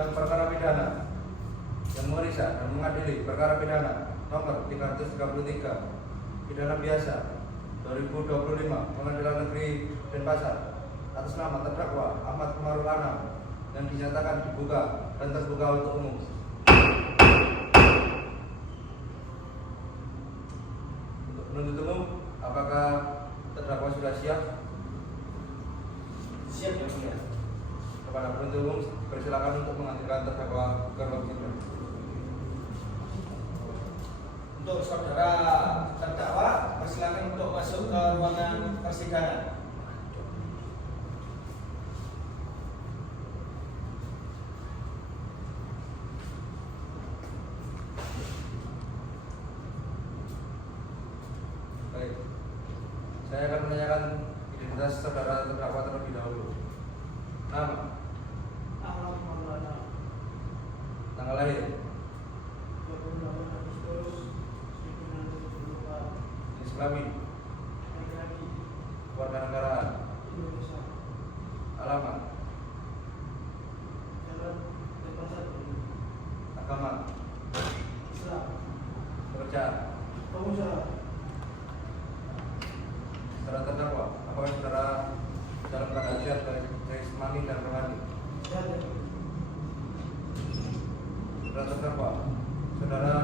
Sidang perkara pidana yang memeriksa dan mengadili perkara pidana nomor 333 pidana biasa 2025 Pengadilan Negeri Denpasar atas nama terdakwa Ahmad Komarul Anam yang dinyatakan dibuka dan terbuka untuk umum. Untuk penuntut umum, apakah terdakwa sudah siap? Siap ya mulia. Kepada penuntut umum, persilakan untuk menghadirkan terdakwa ke ruang sidang. Untuk saudara terdakwa, persilakan untuk masuk ke ruangan persidangan. Baik, saya akan menanyakan identitas saudara terdakwa terlebih dahulu. Nama, Ahmad Maulana, tanggal lahir, 28 Agustus 1974, jenis kelamin, laki-laki, kewarganegaraan, Indonesia, alamat, Jalan Denpasar, agama, Islam, pekerjaan. pengusaha, Saudara terdakwa, apakah saudara dalam keadaan sehat baik jasmani dan rohani? sehat, Saudara terdakwa, saudara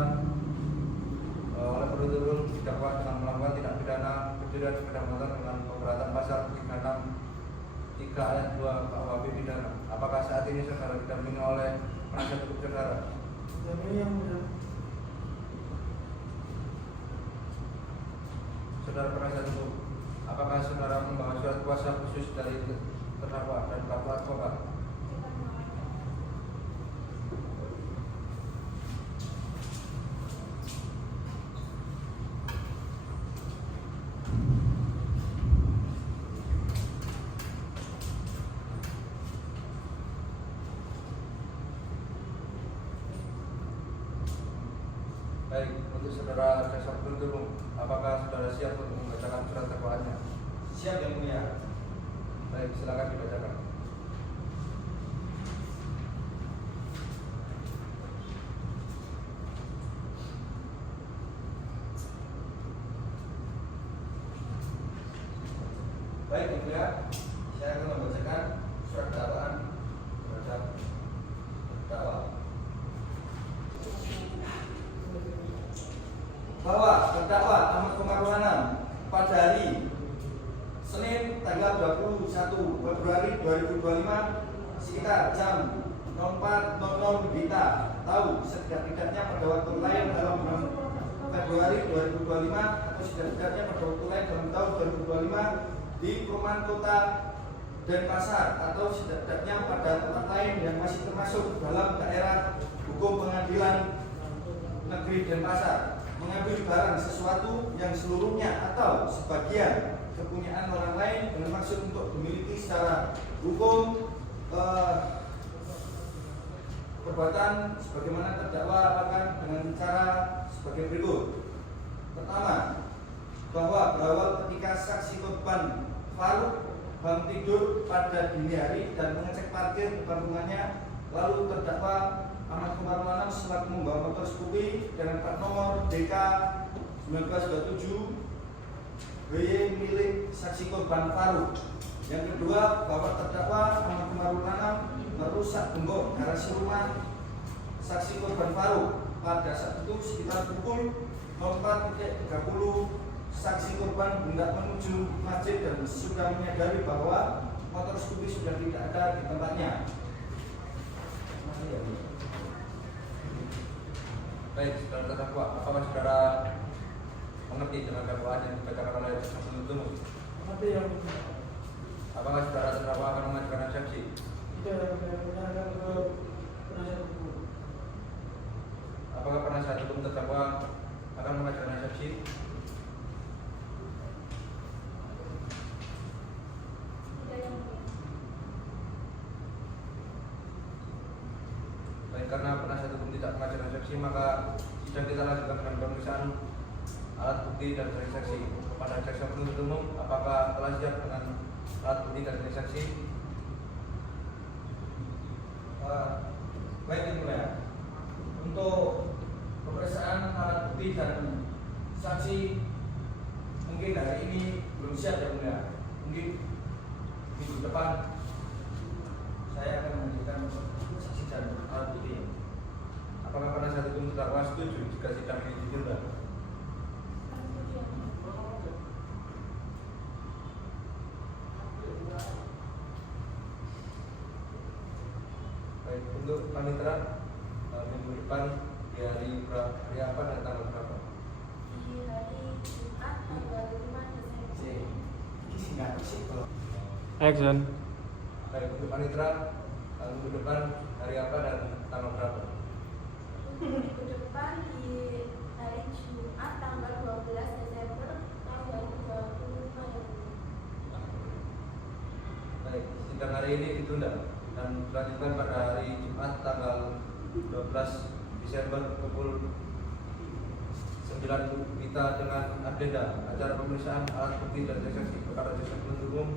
oleh penuntut umum didakwa dengan melakukan tindak pidana pencurian sepeda motor dengan pemberatan pasal 363 ayat 2 KUHP pidana. Apakah saat ini saudara didampingi oleh penasihat hukum saudara? Jamil yang mulia, Saudara penasihat hukum, apakah saudara membawa surat kuasa khusus dari terdakwa dan kartu advokat? Baik, untuk saudara jaksa penuntut umum, apakah saudara siap untuk membacakan surat dakwaannya? Siap ya mulia. Baik, silakan dibacakan. Baik ya mulia, saya akan membacakan surat dakwaan terhadap terdakwa. Bahwa terdakwa Ahmad Komarul Anam pada hari Senin tanggal 21 Februari 2025 sekitar jam 04.00 WITA tahu setidak-tidaknya pada waktu lain dalam bulan Februari 2025 atau setidak-tidaknya pada waktu lain dalam tahun 2025 di perumahan kota Denpasar atau setidak-tidaknya pada tempat lain yang masih termasuk dalam daerah hukum pengadilan negeri Denpasar mengambil barang sesuatu yang seluruhnya atau sebagian kepunyaan orang lain dengan maksud untuk dimiliki secara hukum. Perbuatan sebagaimana terdakwa akan dengan cara sebagai berikut. Pertama, bahwa berawal ketika saksi korban Faruk bangun tidur pada dini hari dan mengecek parkir depan rumahnya, lalu terdakwa Ahmad Komarul Anam selaku membawa motor Scoopy dengan plat nomor DK 1927 BY milik saksi korban Faruk. Yang kedua, bahwa terdakwa Ahmad Komarul Anam merusak gembok garasi rumah saksi korban Faruk pada saat itu sekitar pukul 04.30. Saksi korban hendak menuju masjid dan sudah menyadari bahwa motor Scoopy sudah tidak ada di tempatnya. Baik, saudara terdakwa, apakah saudara mengerti dengan dakwaan yang dibacakan oleh jaksa penuntut umum? mati yang mulia, Apakah saudara terdakwa akan mengajukan eksepsi? tidak menyerahkan ke penasihat hukum, Apakah penasihat hukum terdakwa akan mengajukan eksepsi? Baik, karena penasihat hukum tidak mengajukan eksepsi, maka sidang kita lanjutkan dengan pemeriksaan alat bukti dan saksi saksi kepada jaksa penuntut umum. Apakah telah siap dengan alat bukti dan saksi saksi? Baik yang mulia. Untuk pemeriksaan alat bukti dan saksi mungkin hari ini belum siap ya mulia. Mungkin minggu depan saya akan menunjukkan saksi dan alat bukti. Apakah penasihat hukum terdakwa setuju jika sidang ini ditunda? Baik, untuk panitera minggu depan di hari apa dan tanggal berapa? Di hari Jumat tanggal 5 Desember. Ini singkat sih kalau Action. Baik, untuk panitera minggu depan hari apa dan tanggal berapa? Minggu depan di hari Jumat tanggal 12 Desember tahun 2025 ya. Baik, sidang hari ini ditunda dan dilanjutkan pada hari Jumat tanggal 12 Desember pukul 9 kita dengan agenda acara pemeriksaan alat bukti dan saksi perkara jaksa penuntut umum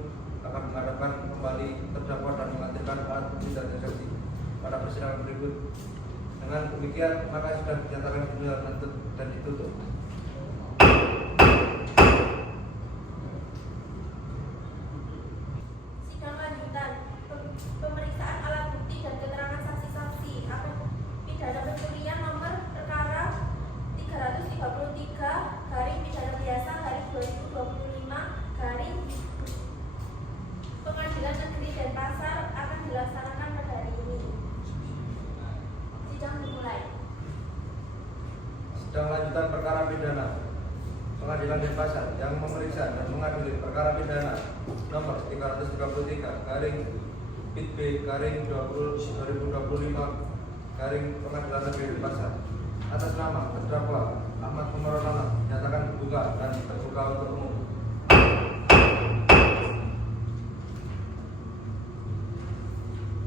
akan menghadapkan kembali terdakwa dan menghadirkan alat bukti dan saksi pada persidangan berikut. Dengan demikian maka sudah dinyatakan ditunda dan ditutup. Sidang lanjutan pemeriksaan alat bukti dan keterangan saksi-saksi akan pidana pencurian nomor perkara 333 garing pidana biasa garing 2025 garing Pengadilan Negeri Denpasar akan dilaksanakan pada hari ini. Sidang dimulai. Sidang lanjutan perkara pidana Pengadilan Denpasar yang memeriksa dan mengadili perkara pidana nomor 333 garing PIT B garing 2025 garing Pengadilan Negeri Denpasar atas nama terdakwa Ahmad Komarudin dinyatakan dibuka dan terbuka untuk umum.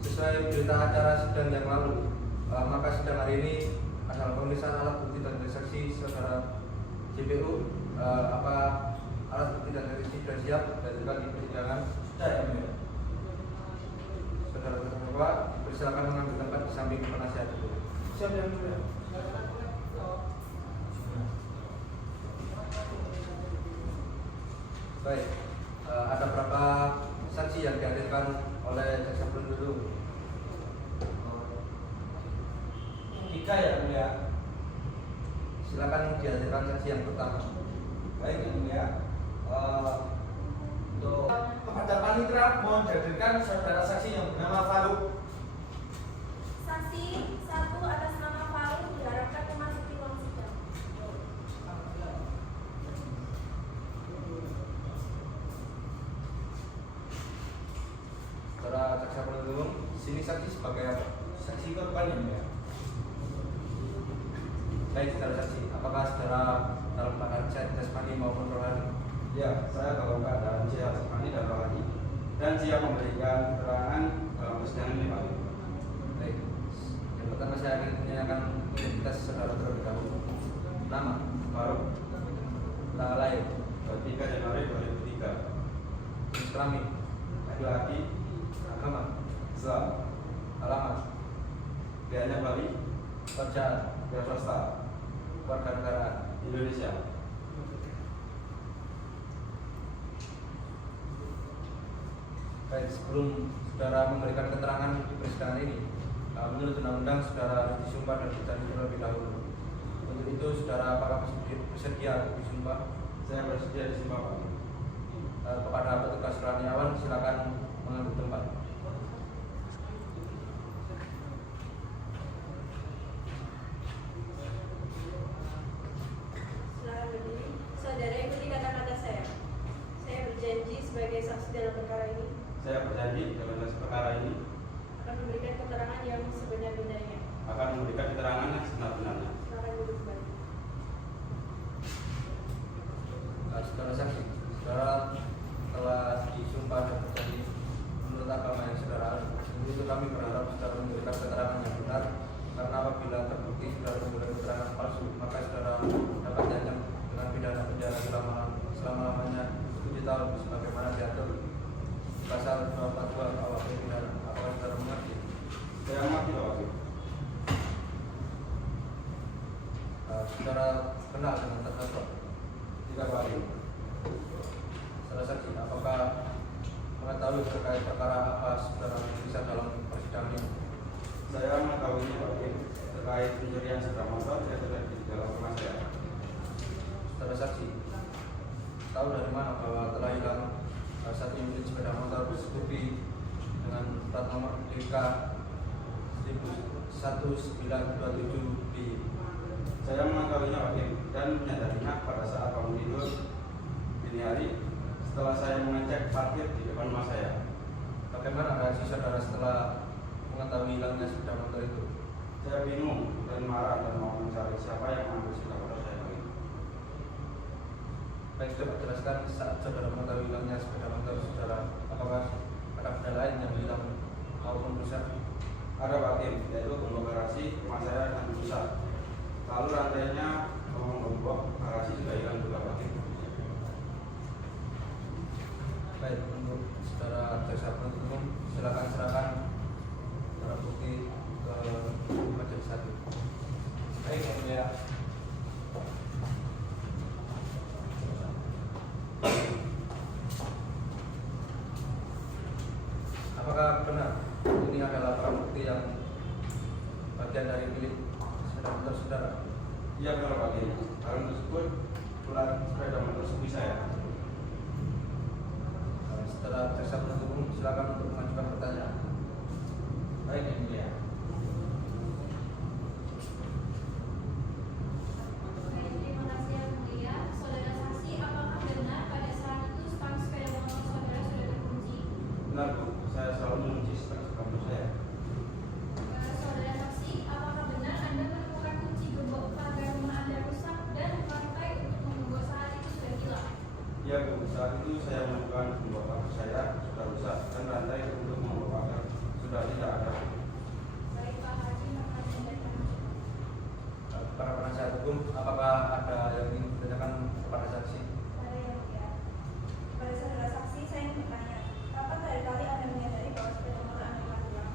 Sesuai berita acara sidang yang lalu, maka sidang hari ini adalah pemeriksaan alat bukti dan saksi saudara JPU. Apa alat bukti dan saksi sudah siap dan juga di persidangan sudah ya mulia. saudara terdakwa persilakan mengambil tempat di samping penasihat hukum. Siap yang mulia. Baik, ada berapa saksi yang dihadirkan oleh jaksa penuntut umum? 3 ya mulia. Silakan dihadirkan saksi yang pertama. Baik yang mulia. Untuk kepada panitera mohon dihadirkan saudara saksi yang bernama Faruk. Saksi 1 atas nama Faruk diharapkan memasuki ruang sidang. Saudara jaksa penuntut umum, sini saksi sebagai apa? Saksi korban yang mulia. Baik, saudara saksi, apakah saudara dalam keadaan sehat jasmani maupun rohani? Ya, saya dalam keadaan sehat jasmani dan rohani dan siap memberikan keterangan dalam persidangan ini, Pak. Baik, yang pertama saya ingin menanyakan identitas saudara terlebih dahulu. Nama, Baru tanggal lahir, 3 Januari 2003. jenis kelamin, Laki-laki, agama, Islam, alamat, biayanya Bali, pekerjaan, pihak swasta, warga negaraan. Indonesia. Baik, sebelum saudara memberikan keterangan di persidangan ini, menurut undang-undang saudara harus disumpah dan berjanji terlebih dahulu. Untuk itu, saudara apakah bersedia disumpah? Saya bersedia disumpah, Pak. Kepada petugas Raniawan, silakan mengambil tempat. Silakan berdiri. Saudara ikuti kata-kata saya. Saya berjanji sebagai saksi dalam perkara ini Saya berjanji dalam perkara ini akan memberikan keterangan yang sebenar-benarnya. akan memberikan keterangan yang sebenar-benarnya. Silakan duduk kembali. Saudara saksi, saudara telah disumpah dan berjanji menurut agama yang saudara anut. Untuk itu kami berharap saudara memberikan keterangan yang benar, karena apabila terbukti saudara memberikan keterangan palsu, maka saudara dapat diancam dengan pidana penjara selama-lamanya 7 tahun sebagaimana diatur pasal 242 KUHP pidana. Apakah saudara mengerti? Saya mengerti, Pak. saksi tahu dari mana bahwa telah hilang satu unit sepeda motor Scoopy dengan plat nomor DK 1927B. Saya mengetahuinya Hakim dan menyadarinya pada saat bangun tidur dini hari setelah saya mengecek parkir di depan rumah saya. Bagaimana reaksi saudara setelah mengetahui hilangnya sepeda motor itu? Saya bingung dan marah dan mau mencari siapa yang mengambil sepeda motor saya lagi. Baik, coba jelaskan saat saudara mengetahui hilangnya sepeda motor saudara, apakah ada benda lain yang hilang maupun rusak? Ada Pak Hakim, yaitu gembok garasi rumah saya yang rusak. Lalu rantainya gembok garasi juga hilang juga Pak Hakim. Baik, untuk saudara jaksa penuntut umum silakan serahkan barang bukti ke majelis hakim. Baik, yang mulia. Apakah benar ini adalah barang bukti yang bagian dari milik sepeda motor saudara? Iya benar Pak Hakim, barang tersebut plat sepeda motor Scoopy saya. Setelah jaksa penuntut umum silakan untuk mengajukan pertanyaan. Baik, yang mulia. Baik, terima kasih yang mulia. Saudara saksi, apakah benar pada saat itu stang sepeda motor saudara sudah terkunci? Benar Bu, saya selalu mengunci stok sepeda motor saya. Saudara saksi, apakah benar Anda menemukan kunci gembok pagar rumah Anda rusak dan rantai untuk menggembok saat itu sudah hilang? Iya Bu, saat itu saya menemukan gembok pagar saya sudah rusak dan rantai untuk menggembok pagar sudah tidak ada. Baik, Pak Haji, maka Anda Para penasihat hukum, apakah ada yang ingin ditanyakan kepada saksi? Pada yang mulia. Pada saudara saksi, saya ingin bertanya, kapan terakhir kali Anda menyadari bahwa sepeda motor Anda telah hilang?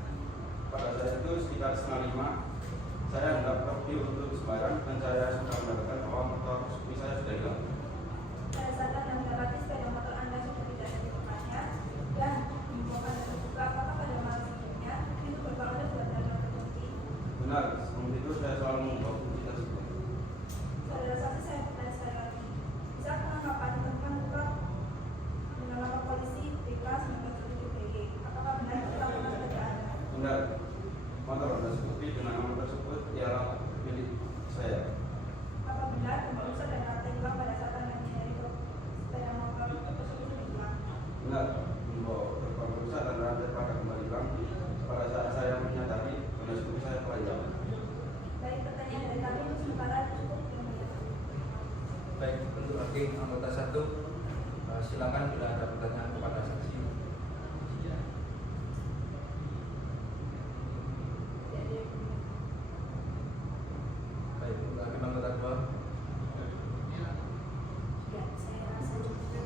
Pada saat itu sekitar 4:30 saya hendak pergi untuk sembarang dan saya sudah mendapatkan bahwa motor Scoopy saya sudah hilang. Pada saat Anda mendapati sepeda motor Anda sudah tidak ada di tempatnya dan gembok Anda terbuka, apakah pada malam sebelumnya pintu gerbang Anda sudah benar-benar terkunci? Benar, sebelum itu saya selalu membawa kunci tersebut. Saudara saksi, saya bertanya sekali lagi. Saat penangkapan ditemukan bukan dengan lapor polisi BK 1927BG, apakah benar itu laporan kepada Anda? Benar, motor Honda Scoopy dengan nama tersebut ialah milik saya. Apa benar gembok rusak dan rantai hilang pada saat Anda menyadari bahwa sepeda motor tersebut sudah hilang? Benar, membawa gerbang rusak dan rantai pada kembali hilang. Pada saat saya menyadari Honda Scoopy saya telah hilang. Baik, pertanyaan dari kami untuk sementara cukup yang mulia. Baik, untuk hakim anggota 1, silakan bila ada pertanyaan kepada saksi. Baik, untuk hakim anggota 2. Ya, saya rasa cukup.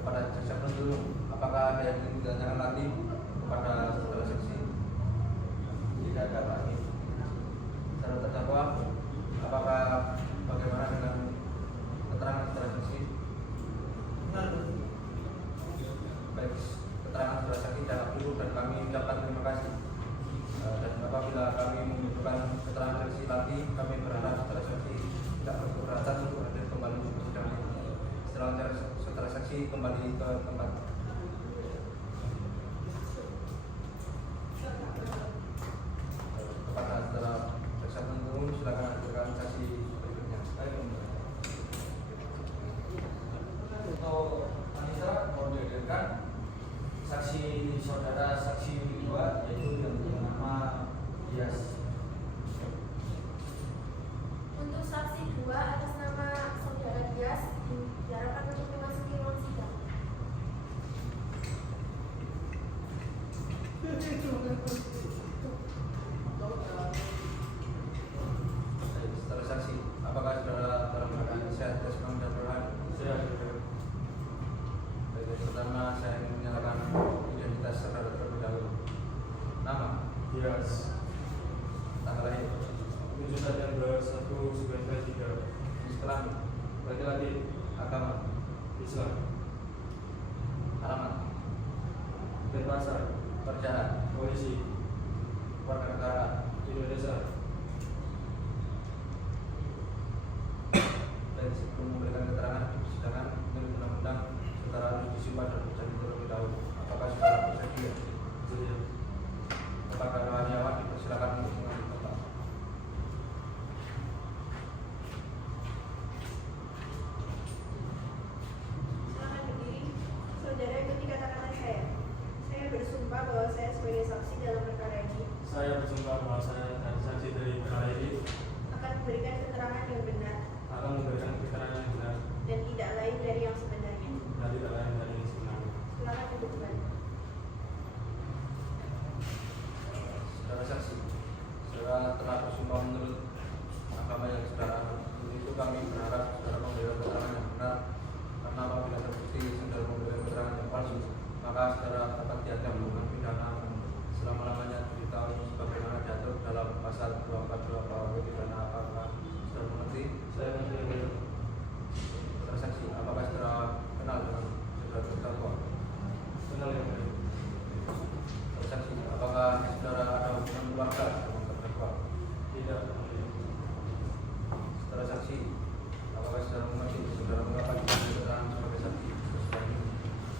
Kepada jaksa penuntut umum, apakah ada yang ingin ditanyakan lagi kepada saudara saksi? Tidak ada Pak Hakim. Saudara terdakwa, apakah bagaimana dengan keterangan saudara saksi? Benar, Bu. Baik, keterangan saudara saksi tidak dulu dan kami ucapkan terima kasih. Dan apabila kami membutuhkan keterangan saksi lagi, kami berharap saudara saksi tidak berkeberatan untuk hadir kembali di persidangan ini. Setelah saudara saksi kembali ke tempat. Kepada saudara jaksa penuntut umum, silakan hadirkan saksi berikutnya. Baik, Untuk Anissa mau dihadirkan saksi saudara saksi kedua yaitu yang bernama Dias. Untuk saksi 2 atas nama saudara Dias diharapkan untuk memasuki ruang sidang. Baik, saudara saksi, apakah saudara dalam keadaan sehat jasmani dan rohani? Saya Baik, pertama saya ingin menyatakan identitas saudara terlebih dahulu. Nama, Dias. tanggal lahir, 7 September 1993. jenis kelamin, Laki-laki, agama, Islam. alamat, Denpasar, pekerjaan, polisi, warga negara, Indonesia. keterangan yang benar akan memberikan keterangan yang benar dan tidak lain dari yang sebenarnya. dan tidak lain dari yang sebenarnya. Silakan duduk kembali. Saudara saksi, saudara telah bersumpah menurut agama yang saudara anut. Untuk itu kami berharap saudara memberikan keterangan yang benar, karena apabila terbukti saudara memberikan keterangan yang palsu, maka saudara dapat diancam hukuman pidana selama-lamanya 7 tahun sebagaimana diatur dalam pasal 242 KUH pidana. Apakah saudara mengerti? Saya mengerti. Saudara saksi, apakah saudara kenal dengan saudara terdakwa? Kenal yang mulia. Saudara saksi, apakah saudara ada hubungan keluarga dengan terdakwa? Tidak yang mulia. Saudara saksi, apakah saudara mengerti saudara mengapa keterangan sebagai saksi?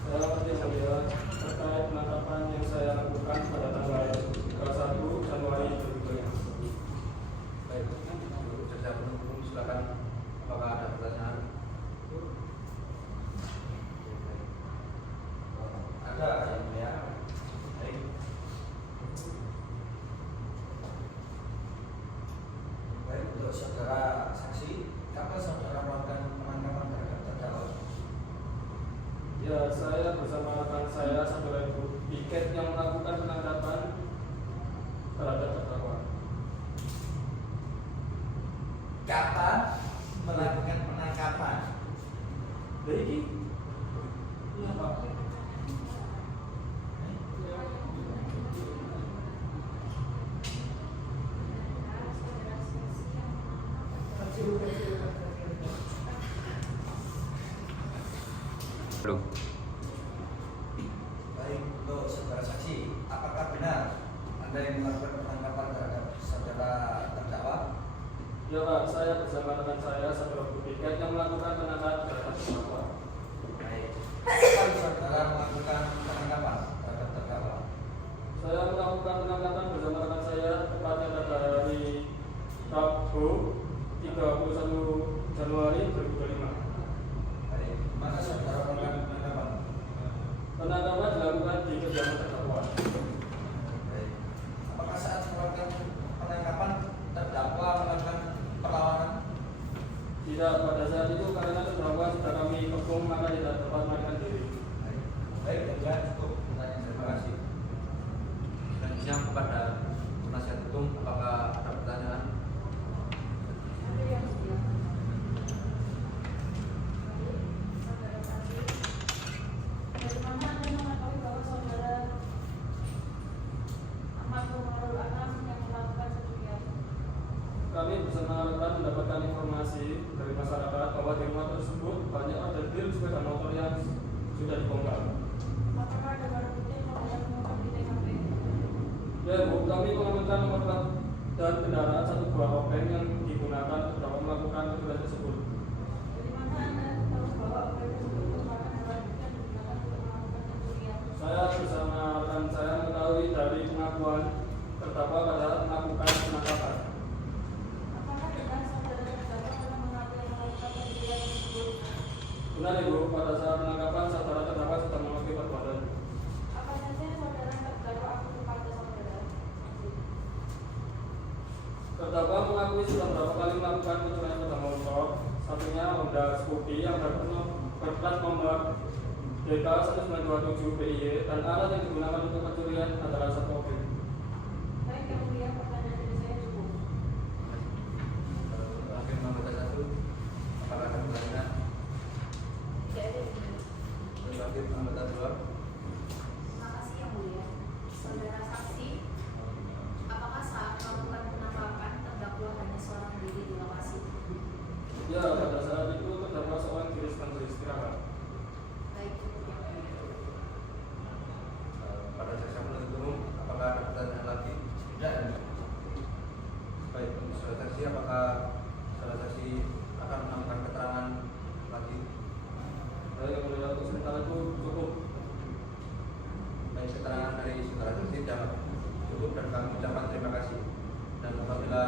Saya mengerti yang mulia terkait penangkapan yang saya lakukan pada tanggal 1 Januari 2025. Baik, untuk jasa penuntut silakan. Apakah ada pertanyaan? Ada yang mulia. Baik. Baik, untuk saudara saksi, kapan saudara melakukan penangkapan terhadap terdakwa? Ya, saya bersama rekan saya saudara Ibu Piket yang melakukan penangkapan terhadap terdakwa. Kapan melakukan penangkapan? Jadi, apa? Belum. Baik, untuk saudara saksi, apakah benar Anda yang melakukan penangkapan terhadap saudara terdakwa? Ya Pak, saya bersama rekan saya saudara Ibu Piket yang melakukan penangkapan terhadap terdakwa. Baik. Kapan saudara melakukan penangkapan terhadap terdakwa? Saya melakukan penangkapan bersama rekan saya tepatnya pada hari Rabu 31 Januari 2025. Baik. Mana saudara melakukan penangkapan? Penangkapan dilakukan di kediaman terdakwa. Baik. Apakah saat melakukan penangkapan terdakwa melakukan perlawanan? Tidak, pada saat itu karena terdakwa sudah kami kepung maka tidak dapat melarikan diri. Baik. Baik, dan cukup pertanyaan. Terima kasih. Selanjutnya kepada penasihat hukum, apakah ada pertanyaan? Ada yang mulia. Saudara saksi, dari mana Anda mengetahui bahwa saudara Ahmad Komarul Anam yang melakukan pencurian? Kami bersama rekan mendapatkan informasi dari masyarakat bahwa di rumah tersebut banyak ada bil sepeda motor yang sudah dibongkar. Apakah ada barang bukti yang membuat mengungkap di TKP? Ya Bu, kami mengamankan nomor plat dan kendaraan satu buah obeng yang digunakan terdakwa melakukan pencurian tersebut. Dari mana Anda tahu bahwa obeng tersebut merupakan barang bukti yang digunakan untuk melakukan pencurian? Saya bersama rekan saya mengetahui dari pengakuan terdakwa pada saat melakukan penangkapan. Apakah dengan saudara terdakwa pernah mengakui melakukan pencurian tersebut? Benar Ibu, pada saat penangkapan saudara terdakwa sudah mengakui perbuatan. Apa saja saudara terdakwa akui kepada saudara? Terdakwa mengakui sudah beberapa kali melakukan pencurian sepeda motor, satunya Honda Scoopy yang berplat nomor DK 1927 PIY dan alat yang digunakan untuk pencurian adalah satu mobil. Baik yang mulia, pertanyaan dari saya cukup. Hakim anggota 1, apakah ada pertanyaan? Tidak ada yang mulia. Untuk hakim anggota 2, Terima kasih yang mulia. Saudara saksi, apakah saat melakukan penangkapan terdakwa hanya seorang diri di lokasi? Ya, pada saat itu terdakwa seorang diri sedang beristirahat. Baik, cukup yang mulia. pada jaksa penuntut umum, apakah ada pertanyaan lagi? Tidak. Baik, untuk saudara saksi, apakah saudara saksi akan menambahkan keterangan lagi? Baik, kemudian untuk sementara itu cukup. Baik, keterangan dari saudara saksi sudah cukup dan kami ucapkan terima kasih. Dan apabila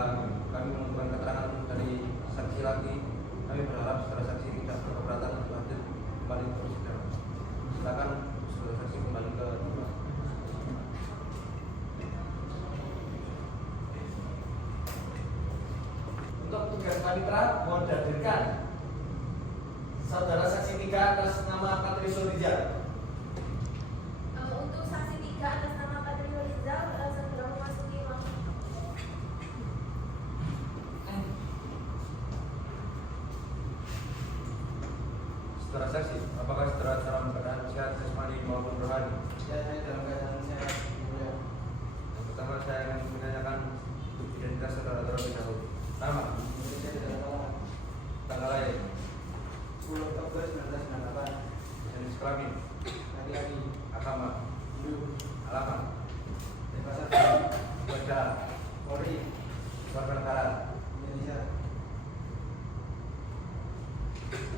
kami membutuhkan keterangan dari saksi lagi, kami berharap saudara saksi tidak berkeberatan untuk hadir kembali ke persidangan. Silakan saudara saksi kembali ke tempat. Untuk tugas Kapitra mohon dihadirkan saudara saksi 3 atas nama Patrisio Rizal. Untuk saksi 3 atas nama Patrio Rizal, segera memasuki ruang. Saudara saksi, apakah saudara dalam keadaan sehat jasmani maupun rohani? Ya, saya dalam keadaan sehat. Ya. Yang pertama saya ingin menanyakan identitas saudara terlebih dahulu. Nama, Saya dalam keadaan tanggal lahir, 10 Oktober 1998. jenis kelamin, Laki-laki. agama, Hindu. alamat, Dewasa. pekerjaan, Polri. warga negara. Indonesia.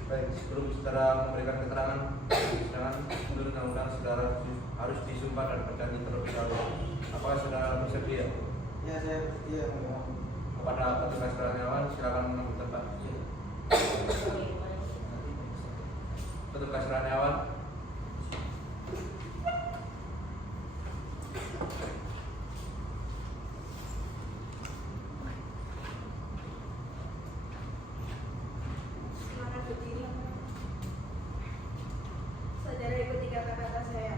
Baik, sebelum saudara memberikan keterangan dengan menurut undang-undang saudara harus disumpah dan berjanji terlebih dahulu. Apakah saudara bersedia? Ya, saya bersedia. Kepada petugas karyawan silakan mengambil tempat. Petugas karyawan. Silakan berdiri. Saudara ikuti kata-kata saya.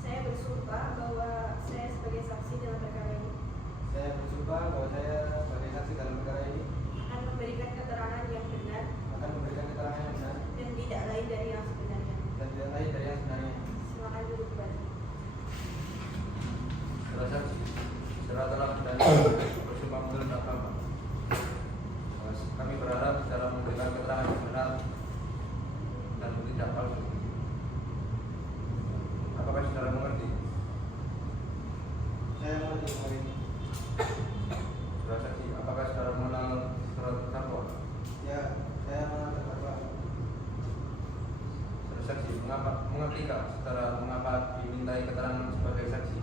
Saya bersumpah bahwa saya sebagai saksi dalam perkara ini Saya bersumpah bahwa saya sebagai saksi dalam perkara ini akan memberikan keterangan yang benar akan memberikan keterangan yang benar dan tidak lain dari yang sebenarnya. dan tidak lain dari yang sebenarnya. Silakan duduk kembali. Saudara saksi, saudara telah dan bersumpah menurut agama. Kami berharap saudara memberikan keterangan yang benar dan tidak palsu. Apakah saudara mengerti? Saya mengerti semua ini. Saudara saksi, apakah saudara mengenal saudara terdakwa? Ya, saya mengenal terdakwa. Saudara saksi, mengertikah saudara mengapa dimintai keterangan sebagai saksi?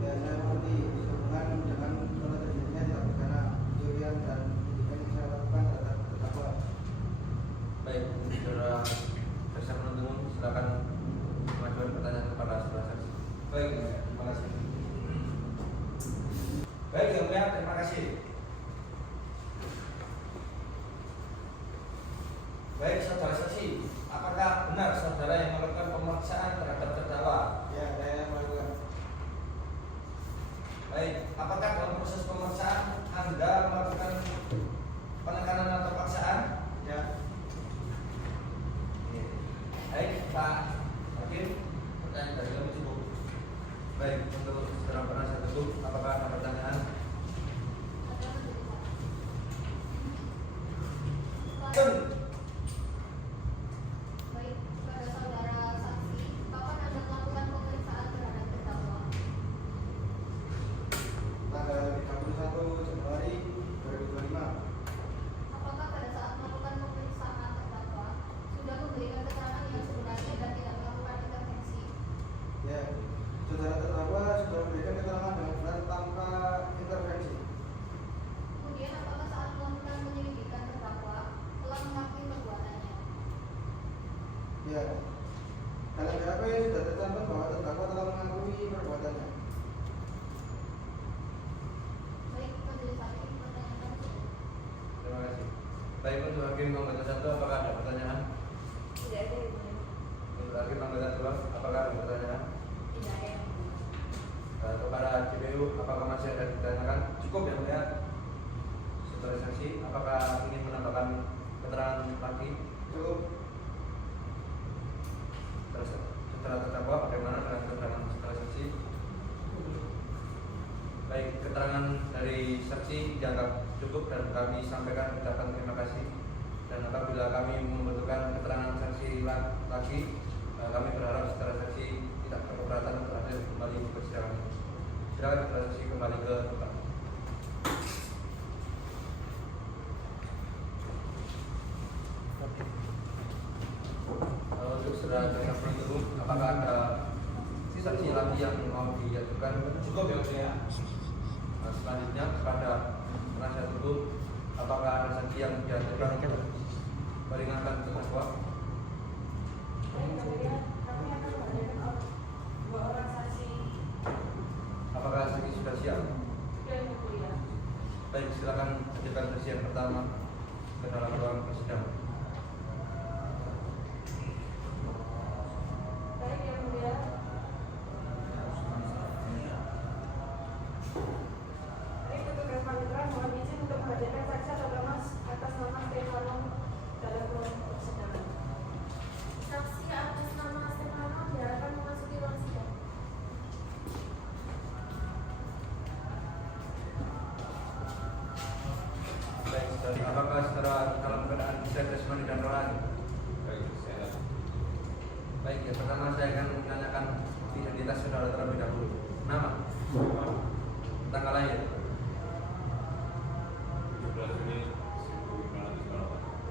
Ya, saya mengerti sehubungan dengan telah terjadinya tindak pidana pencurian dan penyidikan yang saya lakukan terhadap terdakwa. Baik, saudara jaksa penuntut umum silakan mengajukan pertanyaan kepada saudara saksi. Baik, terima kasih. Baik, yang mulia, terima kasih. Baik, saudara saksi, apakah benar saudara yang melakukan pemeriksaan terhadap terdakwa? Ya, saya yang melakukan. Baik, apakah dalam proses pemeriksaan Anda melakukan penekanan atau paksaan? Ya. Baik, Pak Hakim, pertanyaan dari kami cukup. Baik, untuk saudara penasihat hukum, apakah ada pertanyaan? Baik, kepada saudara saksi, kapan Anda melakukan pemeriksaan terhadap terdakwa? Tanggal 31 Januari 2025. Apakah pada saat melakukan pemeriksaan terdakwa sudah memberikan keterangan yang sebenarnya dan tidak melakukan intervensi? Ya, saudara terdakwa sudah memberikan keterangan dengan benar tanpa intervensi. Kemudian apakah saat melakukan penyelidikan terdakwa telah mengakui perbuatannya? Ya, dalam BAP sudah tercantum bahwa terdakwa telah mengakui perbuatannya. Baik, majelis hakim, pertanyaan kami cukup. Terima kasih. Baik, untuk hakim anggota 1, apakah ada pertanyaan? Tidak ada yang mulia. Untuk hakim anggota 2, apakah ada pertanyaan? Tidak ada yang mulia. Kepada JPU, apakah masih ada yang ditanyakan? Cukup ya, mulia. Saudara saksi, apakah ingin menambahkan keterangan lagi? Cukup. Setelah terdakwa, bagaimana dengan keterangan saudara saksi? Baik, keterangan dari saksi dianggap cukup dan kami sampaikan ucapan terima kasih. Dan apabila kami membutuhkan keterangan saksi lagi, kami berharap saudara saksi tidak berkeberatan untuk hadir kembali ke persidangan ini. Silakan saudara saksi kembali ke tempat. Untuk saudara jaksa penuntut umum, apakah ada saksi lagi yang mau diajukan? Cukup ya, mulia. Selanjutnya kepada penasihat hukum, apakah ada saksi yang diajukan untuk meringankan terdakwa? Baik, kemudian kami akan menghadirkan dua orang saksi. Apakah saksi sudah siap? Sudah yang mulia. Baik, silakan mengajukan sesi yang pertama ke dalam ruang persidangan. Baik, yang mulia. Baik, petugas panitera mohon izin untuk menghadirkan saksi atau atas nama Stefano dalam ruang persidangan. Saksi atas nama Stefano diharapkan memasuki ruang sidang. Baik, dari apakah secara dalam keadaan sehat jasmani dan rohani? Baik, yang pertama saya akan menanyakan identitas saudara terlebih dahulu. Nama, tanggal lahir,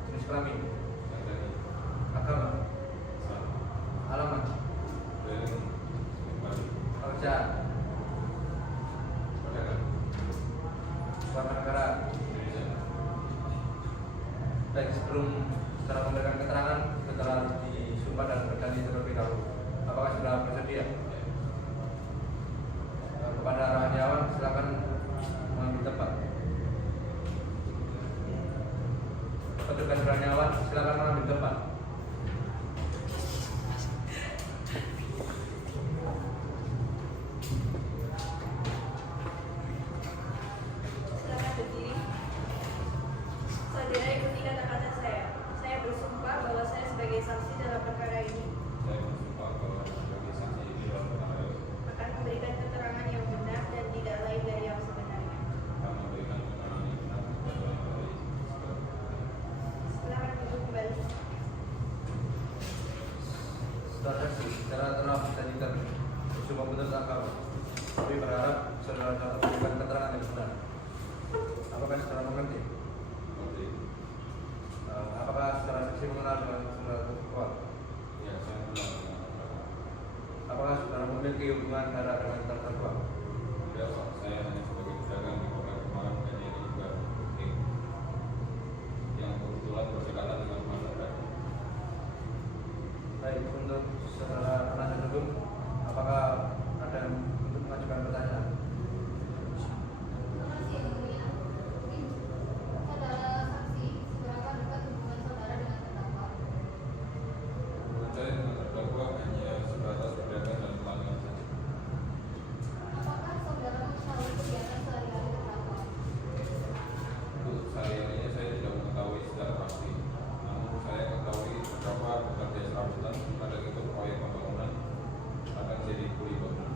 jenis kelamin, agama, alamat, pekerjaan, warga negara. Baik, sebelum setelah memberikan keterangan setelah disumpah dan berjanji terlebih dahulu, apakah sudah bersedia? Kepada rohaniawan silakan mengambil tempat. Petugas rohaniawan silakan mengambil tempat. Silakan berdiri. Saudara ikuti kata-kata saya. Saya bersumpah bahwa saya sebagai saksi dalam perkara ini akan memberikan keterangan yang benar dan tidak lain dari yang sebenarnya. Silakan duduk kembali. Saudara saksi, secara telah dijanjikan bersumpah betul agama. Kami berharap saudara dapat memberikan keterangan yang benar. Apakah saudara mengerti? Apakah saudara saksi mengenal dengan saudara terdakwa? Apakah saudara memiliki hubungan darah dengan terdakwa? Saya hanya sebagai pedagang di kota Kemarin dan ini juga yang kebetulan berdekatan dengan masyarakat. Baik, untuk saudara penasihat hukum, apakah ada yang untuk mengajukan pertanyaan? Terima kasih yang mulia. Mungkin saudara saksi seberapa dekat hubungan saudara dengan terdakwa? Hubungan saya dengan terdakwa hanya sebatas pedagang dan pelanggan saja. Apakah saudara mengetahui kegiatan sehari-hari terdakwa? Untuk sehari-harinya saya tidak mengetahui secara pasti. Namun saya ketahui terdakwa bekerja serabutan, kadang itu proyek pembangunan, kadang jadi kuli bangunan.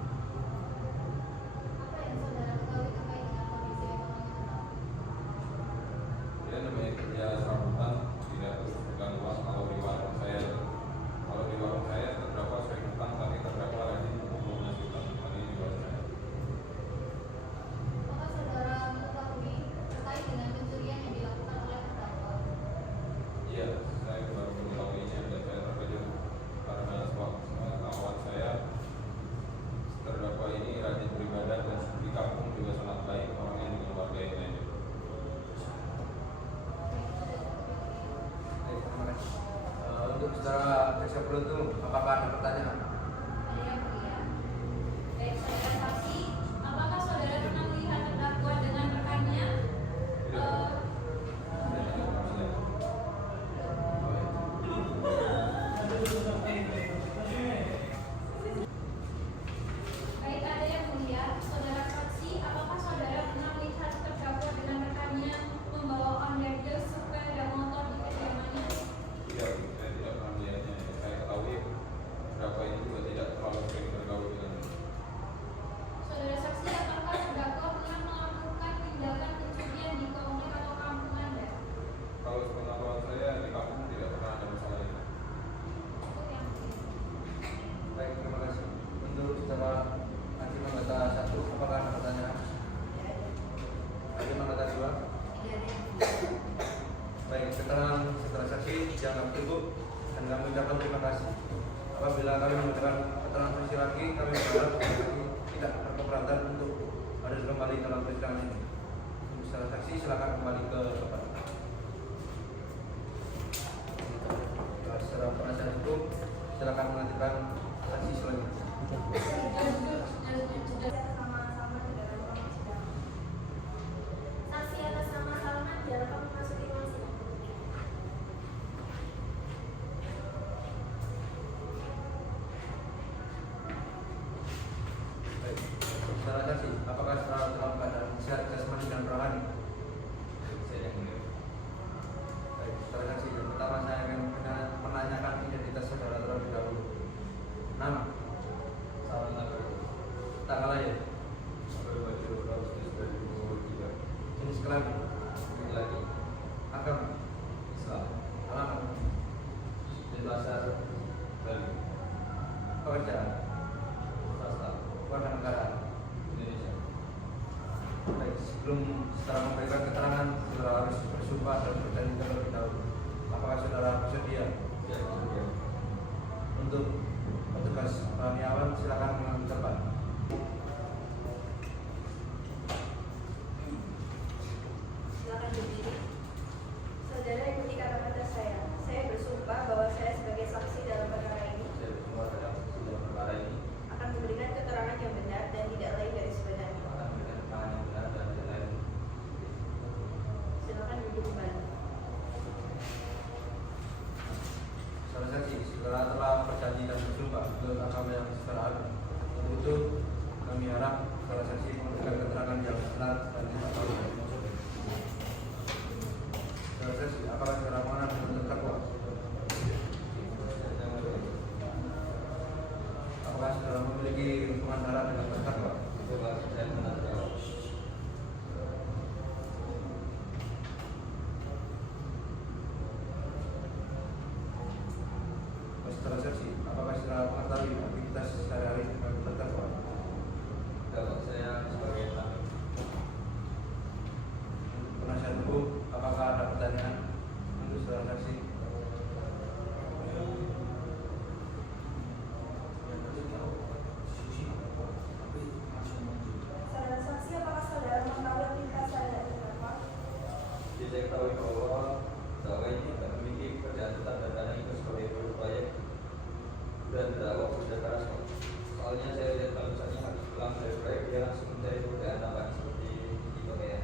Apa yang saudara ketahui terkait dengan kondisi ekonomi terdakwa? Dia namanya kerja serabutan, tidak terus pegang uang kalau di warung saya. Kalau di warung saya terdakwa sering utang, tapi terdakwa rajin untuk melunasi utang ini di warung saya. Apakah saudara mengetahui terkait dengan pencurian yang dilakukan oleh terdakwa? Iya, saya baru mengetahuinya dan saya terkejut karena kawan saya terdakwa ini rajin beribadah dan di kampung juga sangat baik orangnya dengan warga yang lain. Baik, terima kasih. Untuk saudara jaksa penuntut, apakah ada pertanyaan? Ada yang mulia. Baik, saudara saksi, apakah saudara pernah melihat terdakwa dengan rekannya? Baik, ada yang mulia. Saudara saksi, apakah saudara pernah melihat terdakwa dengan rekannya membawa onderdil sepeda motor di kediamannya? Tidak, saya tidak pernah melihatnya. Saya ketahui terdakwa ini juga tidak terlalu sering bergaul dengan. Saudara saksi, apakah terdakwa pernah melakukan tindakan pencurian di komplek atau kampung Anda? Kalau sepengetahuan saya di kampung tidak pernah ada masalah ini. Cukup yang mulia. Baik, terima kasih. Untuk saudara hakim anggota 1, apakah ada pertanyaan? Hakim anggota 2. Baik, keterangan saudara saksi dianggap cukup dan kami ucapkan terima kasih. Apabila kami memberikan keterangan saksi lagi, kami berharap saksi tidak berkeberatan untuk hadir kembali dalam persidangan ini. Untuk saudara saksi silakan kembali ke tempat. Saudara penasihat hukum silakan mengajukan saksi selanjutnya. Sama-sama di dalam ruang sidang. Saksi atas nama Salman saudara bersedia? Ya, ya. Untuk petugas Paniawan silakan mengambil tempat. Silakan berdiri. Saudara ikuti kata-kata saya. Saya bersumpah bahwa saya sebagai saksi dalam perkara ini Saya bersumpah dalam perkara ini akan memberikan keterangan yang benar dan tidak lain dari sebenarnya. akan memberikan keterangan yang benar dan tidak lain. Silakan duduk kembali. Saudara saksi, saudara telah berjanji dan bersumpah menurut agama yang saudara ada. Untuk itu kami harap saudara saksi memberikan keterangan yang benar dan tidak lain. Saudara saksi, apakah saudara mengenal dengan terdakwa? Apakah saudara memiliki hubungan darah dengan terdakwa? Saya benar terdakwa. Saudara saksi, apakah saudara mengetahui aktivitas sehari-hari dengan terdakwa? Dapat saya sebagai tamu. Penasihat hukum, apakah ada pertanyaan untuk saudara saksi? Saudara saksi, apakah saudara mengetahui aktivitas saudara terdakwa? Jadi saya ketahui bahwa terdakwa ini tidak memiliki pekerjaan tetap dan kadang ikut sebagai buruh proyek dan terdakwa bekerja keras. Soalnya saya lihat kalau misalnya habis pulang dari proyek dia langsung mencari pekerjaan tambahan seperti itu kayak.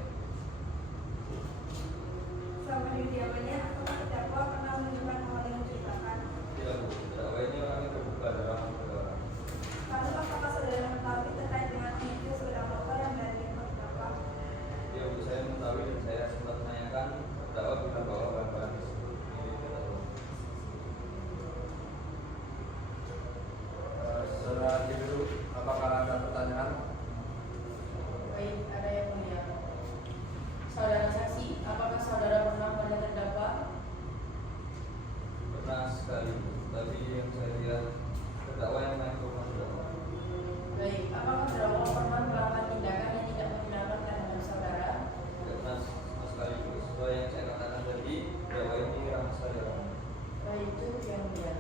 Selama di kediamannya, apakah terdakwa pernah menyimpan hal yang mencurigakan? Tidak bu, terdakwa ini orangnya terbuka dan ramah kepada orang. Lalu apakah saudara mengetahui terkait dengan video sepeda motor yang berada di terdakwa? Ya bu, saya mengetahui dan saya sempat menanyakan terdakwa bilang bahwa barang-barang tersebut milik terdakwa. Saudara Jibiru, apakah ada pertanyaan? Baik, ada yang mulia. Saudara saksi, apakah saudara pernah melihat terdakwa? Pernah sekali, tapi yang saya lihat terdakwa yang naik ke rumah terdakwa. Baik, apakah terdakwa pernah melakukan tindakan yang tidak menyenangkan terhadap saudara? Tidak pernah sama sekali bu. Sesuai yang saya katakan tadi, terdakwa ini ramah sekali orang. Baik, itu yang mulia.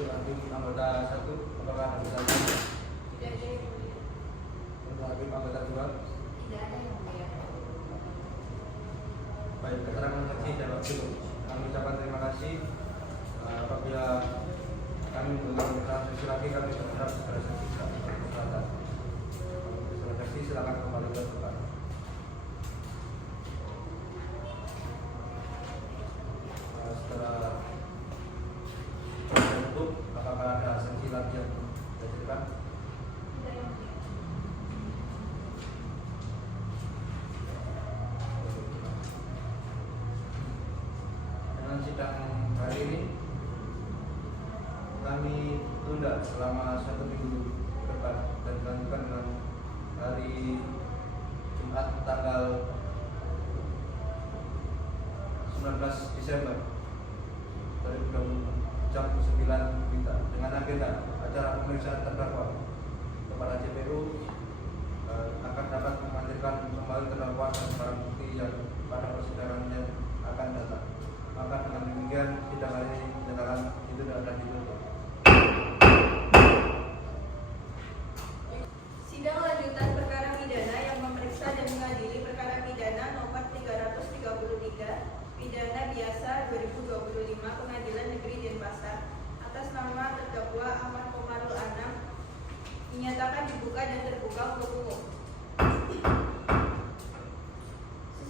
Untuk hakim anggota 1, apakah ada pertanyaan? Tidak ada yang mulia. Untuk hakim anggota 2, Tidak ada yang mulia. baik, keterangan saksi jawab dulu. Kami ucapkan terima kasih. Apabila kami menggunakan keterangan saksi lagi, kami berharap saudara saksi tidak berkeberatan. Saudara saksi silakan kembali ke tempat. Setelah proses hukum, apakah ada saksi lagi yang diajukan? Tidak yang mulia. Dengan sidang hari ini kami tunda selama 1 minggu ke depan dan dilanjutkan dengan hari Jumat tanggal 19 Desember 2020 jam 9 WITA dengan agenda acara pemeriksaan terdakwa kepada JPU akan dapat menghadirkan kembali terdakwa dan barang bukti yang pada persidangan yang akan datang. Maka dengan demikian sidang hari ini dinyatakan itu dan ditutup. Sidang lanjutan perkara pidana yang memeriksa dan mengadili perkara pidana nomor 333 pidana biasa 2025 Pengadilan Negeri Denpasar atas nama terdakwa Ahmad Komarul Anam dinyatakan dibuka dan terbuka untuk umum.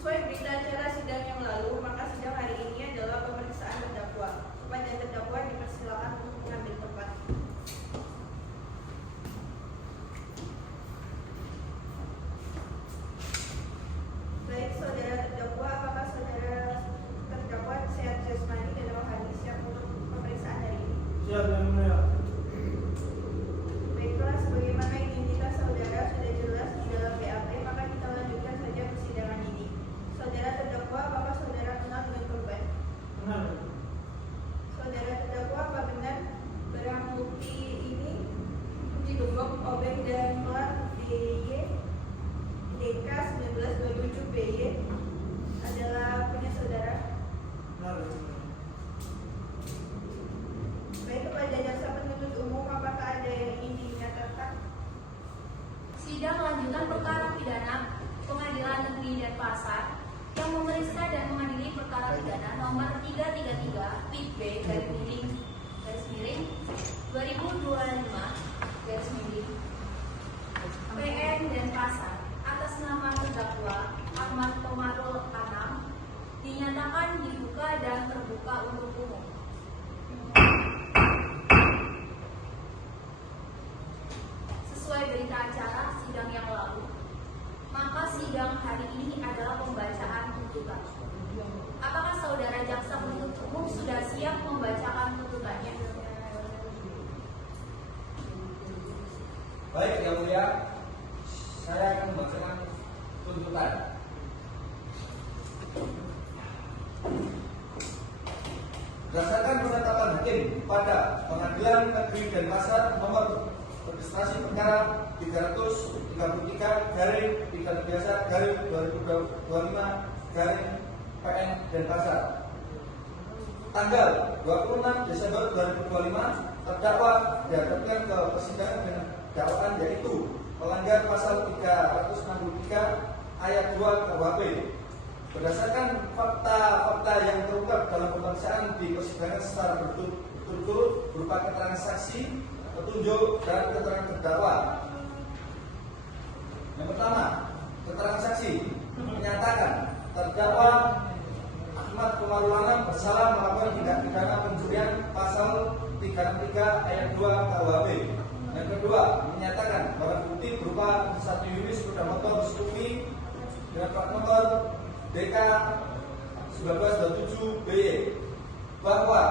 Sesuai berita acara sidang yang lalu, maka sidang hari ini adalah pemeriksaan terdakwa. Kepada terdakwa dipersilakan untuk mengambil tempat. Baik, saudara terdakwa, apakah saudara terdakwa sehat jasmani dan rohani siap untuk pemeriksaan hari ini? Siap yang mulia. Baiklah, sebagaimana identitas saudara sudah jelas di dalam BAP, maka kita lanjutkan saja persidangan ini. Saudara terdakwa Pasar yang memeriksa dan mengadili perkara pidana nomor 333 PIT B garis miring 2025 garis miring PN Denpasar atas nama terdakwa Ahmad Komarul Anam dinyatakan dibuka dan terbuka untuk umum. Sesuai berita acara sidang yang lalu, maka sidang hari ini adalah pembacaan tuntutan. Apakah saudara jaksa penuntut umum sudah siap membacakan tuntutannya? Baik, Yang Mulia, saya akan membacakan tuntutan. Berdasarkan penetapan hakim pada Pengadilan Negeri Denpasar nomor registrasi perkara 333 garing pidana biasa garing 2025 garing PN Denpasar tanggal 26 Desember 2025 terdakwa dihadapkan ke persidangan dengan dakwaan yaitu melanggar pasal 363 ayat 2 KUHP. Berdasarkan fakta-fakta yang terungkap dalam pemeriksaan di persidangan secara berturut-turut berupa keterangan saksi, petunjuk, dan keterangan terdakwa. Yang pertama, keterangan saksi menyatakan terdakwa Ahmad Komarul Anam bersalah melakukan tindak pidana pencurian pasal 363 ayat 2 KUHP. Yang kedua, menyatakan barang bukti berupa 1 unit sepeda motor Scoopy dengan plat nomor DK 1927 BY bahwa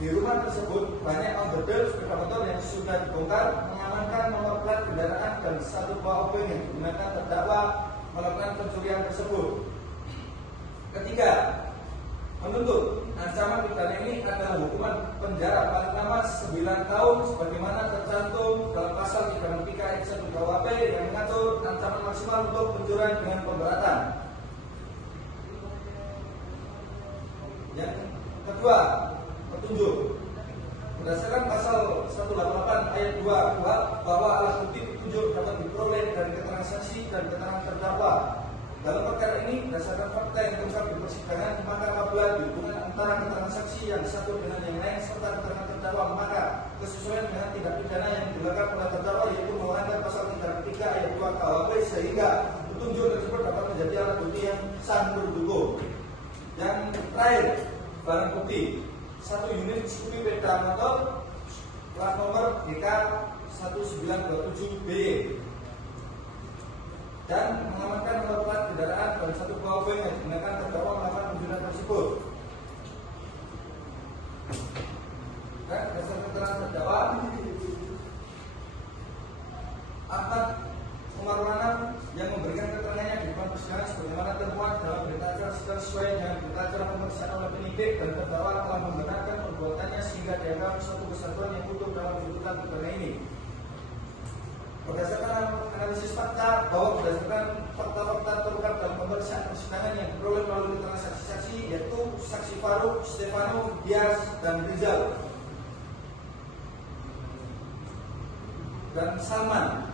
di rumah tersebut banyak onderdil sepeda motor yang sudah dibongkar, mengamankan nomor plat kendaraan dan 1 buah obeng yang digunakan terdakwa melakukan pencurian tersebut. Ketiga, menuntut ancaman pidana ini adalah hukuman penjara paling lama 9 tahun sebagaimana tercantum dalam pasal 363 ayat 1 KUHP yang mengatur ancaman maksimal untuk pencurian dengan pemberatan. Yang kedua, petunjuk. Berdasarkan pasal 188 ayat 2 KUHP bahwa alat bukti petunjuk dapat diperoleh dari keterangan saksi dan keterangan terdakwa. Dalam perkara ini, berdasarkan fakta yang terungkap di persidangan, maka apabila dihubungkan antara keterangan saksi yang satu dengan yang lain serta keterangan terdakwa, maka kesesuaian dengan tindak pidana yang dilakukan oleh terdakwa yaitu melanggar pasal 303 ayat 2 KUHP sehingga petunjuk tersebut dapat menjadi alat bukti yang sah menurut hukum. Yang terakhir, barang bukti 1 unit Scoopy sepeda motor plat nomor DK 1927 BY dan mengamankan nomor plat kendaraan dan 1 buah obeng yang digunakan terdakwa melakukan pencurian tersebut. Dan berdasarkan keterangan terdakwa Ahmad Komarul Anam yang memberikan keterangannya di depan persidangan sebagaimana termuat dalam berita acara sesuai dengan berita acara pemeriksaan oleh penyidik dan terdakwa telah membenarkan perbuatannya sehingga dianggap suatu kesatuan yang utuh dalam tuntutan pidana ini. Berdasarkan analisis fakta bahwa berdasarkan fakta-fakta terungkap dalam pemeriksaan persidangan yang diperoleh melalui keterangan saksi-saksi yaitu saksi Faruk, Stefano, Dias, dan Rizal dan Salman.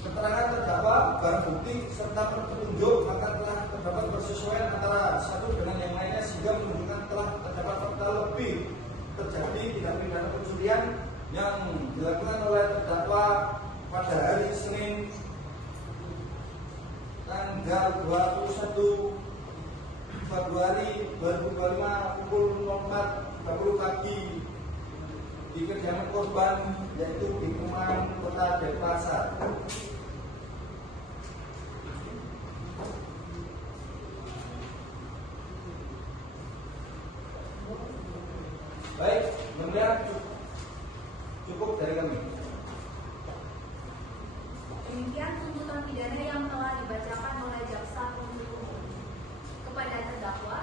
Keterangan terdakwa, barang bukti, serta petunjuk maka telah terdapat persesuaian antara satu dengan yang lainnya sehingga menunjukkan telah terdapat fakta lebih terjadi tindak pidana pencurian yang dilakukan oleh terdakwa pada hari Senin tanggal 21 Februari 2025 pukul 04.30 pagi di kediaman korban yaitu di Kemang, Kota Denpasar. Baik, kemudian cukup dari kami. Demikian tuntutan pidana yang telah dibacakan oleh jaksa penuntut umum kepada terdakwa.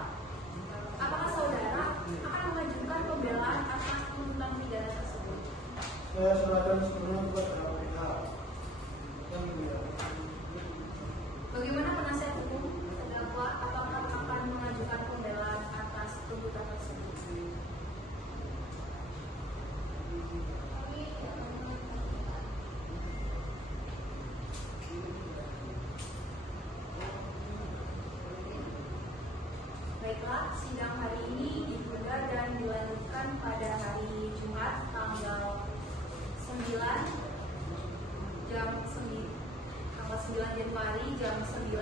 Apakah saudara akan mengajukan pembelaan atas tuntutan pidana tersebut? Saya serahkan sepenuhnya kepada pihak yang mulia. Bagaimana penasihat hukum terdakwa apakah akan mengajukan pembelaan atas tuntutan tersebut? Kami Baiklah, sidang hari ini ditunda dan dilanjutkan pada hari Jumat tanggal 9 Januari jam 9